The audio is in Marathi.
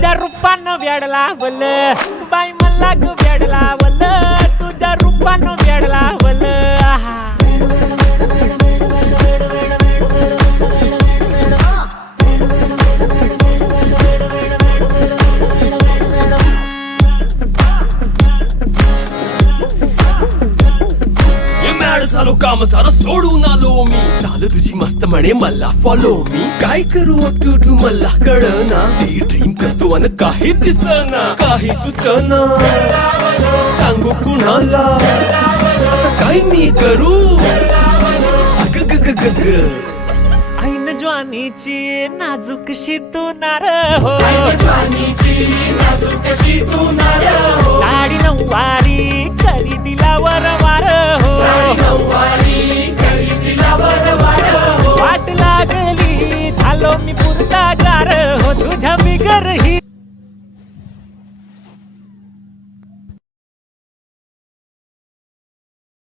तुझ्या रूपानं वेड लावल बाई मला ग वेड लावल तुझ्या रूपानं वेड लावल झालो काम सारं सोडून आलो मी चाल तुझी मस्त म्हणे मला फॉलो मी काय करू टू मला कळना ती ड्रीम करतो अन काही दिसना काही सुचना सांगू कुणाला आता काय मी करू अग ग ग ग ग ऐन ज्वानीची नाजूकशी तू नार हो साडी नऊवारी करी दिला वरवार हो वाट लागली झालो मी पुरता गार हो तुझ्या बिगर ही